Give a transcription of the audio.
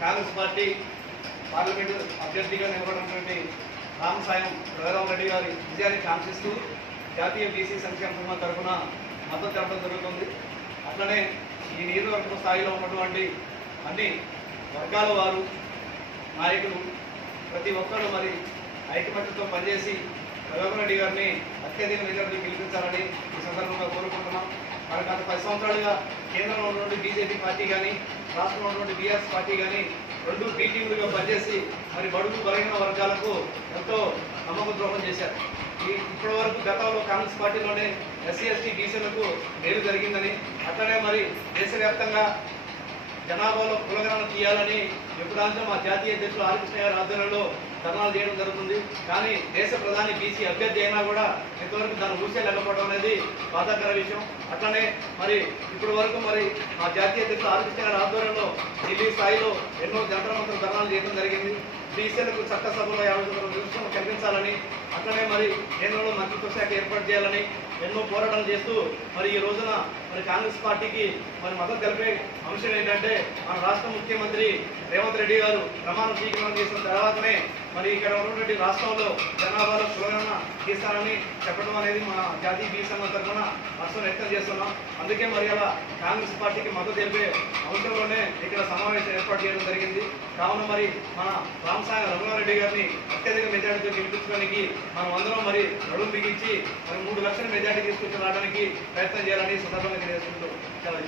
Congress party parliament అభ్యర్థిగా నిలబడినటువంటి రామసాయం రఘురామ రెడ్డి గారి విజయాన్ని కాంక్షిస్తూ జాతీయ బీసీ సంక్షేమ సంఘం తరఫున మద్దతు తెలపడం జరుగుతుంది. అట్లనే ఈ నియోజకవర్గ స్థాయిలో ఉన్నటువంటి అన్ని వర్గాల వారు నాయకులు ప్రతి ఒక్కరు మరి ఐకమత్యంతో పనిచేసి రఘురామ రెడ్డి గారిని అత్యధిక మెజారిటీ గెలిపించాలని ఈ సందర్భంగా కోరుకుంటున్నాం. మరి గత 10 సంవత్సరాలుగా కేంద్రంలో ఉన్నటువంటి బీజేపీ పార్టీ కానీ రాష్ట్రంలో ఉన్నటువంటి బీఆర్ఎస్ పార్టీ కానీ రెండు బీ టీములుగా పనిచేసి మరి బడుగు బలహీన వర్గాలకు ఎంతో నమ్మక ద్రోహం చేశారు. ఇప్పటి వరకు గతంలో కాంగ్రెస్ పార్టీలోనే ఎస్సీ ఎస్టీ బీసీలకు మేలు జరిగిందని, అట్లనే మరి దేశవ్యాప్తంగా జనాభాలో కులగణన తీయాలని ఎప్పుడంతా మా జాతీయ అధ్యక్షులు ఆర్ కృష్ణ గారి ఆధ్వర్యంలో ధర్నాలు చేయడం జరుగుతుంది. కానీ దేశ ప్రధాని బీసీ అభ్యర్థి అయినా కూడా ఇంతవరకు దాన్ని ఊసే లేకపోవడం అనేది బాధాకర విషయం. అట్లనే మరి ఇప్పటి వరకు మరి మా జాతీయ అధ్యక్షులు ఆర్ కృష్ణ గారి ఆధ్వర్యంలో ఢిల్లీ స్థాయిలో ఎన్నో జంతరమంతర ధర్నాలు చేయడం జరిగింది. బీసీలకు చట్టసభలో 50 నిమిషాలు కల్పించాలని, అట్లనే మరి కేంద్రంలో మంత్రిత్వ శాఖ ఏర్పాటు చేయాలని ఎన్నో పోరాటాలు చేస్తూ మరి ఈ రోజున మరి కాంగ్రెస్ పార్టీకి మరి మద్దతు తెలిపే అంశం ఏంటంటే మన రాష్ట్ర ముఖ్యమంత్రి రేవంత్ రెడ్డి గారు ప్రమాణ స్వీకారం చేసిన తర్వాతనే మరి ఇక్కడ ఉన్నటువంటి రాష్ట్రంలో జనాభాలో కులగణన తీస్తానని చెప్పడం అనేది మా జాతీయ బీసీ సంఘం తరఫున హర్షం వ్యక్తం చేస్తున్నాం. అందుకే మరి అలా కాంగ్రెస్ పార్టీకి మద్దతు తెలిపే అంశంలోనే ఇక్కడ సమావేశం ఏర్పాటు చేయడం జరిగింది. కావున మరి మన రామసాయం రఘురామరెడ్డి గారిని అత్యధిక మెజార్టీతో గెలిపించడానికి మనం అందరం మరి నడుము బిగించి మరి 3 లక్షల మెజార్టీ తీసుకొచ్చి రావడానికి ప్రయత్నం చేయాలని సందర్భంగా తెలియజేసుకుంటూ చాలా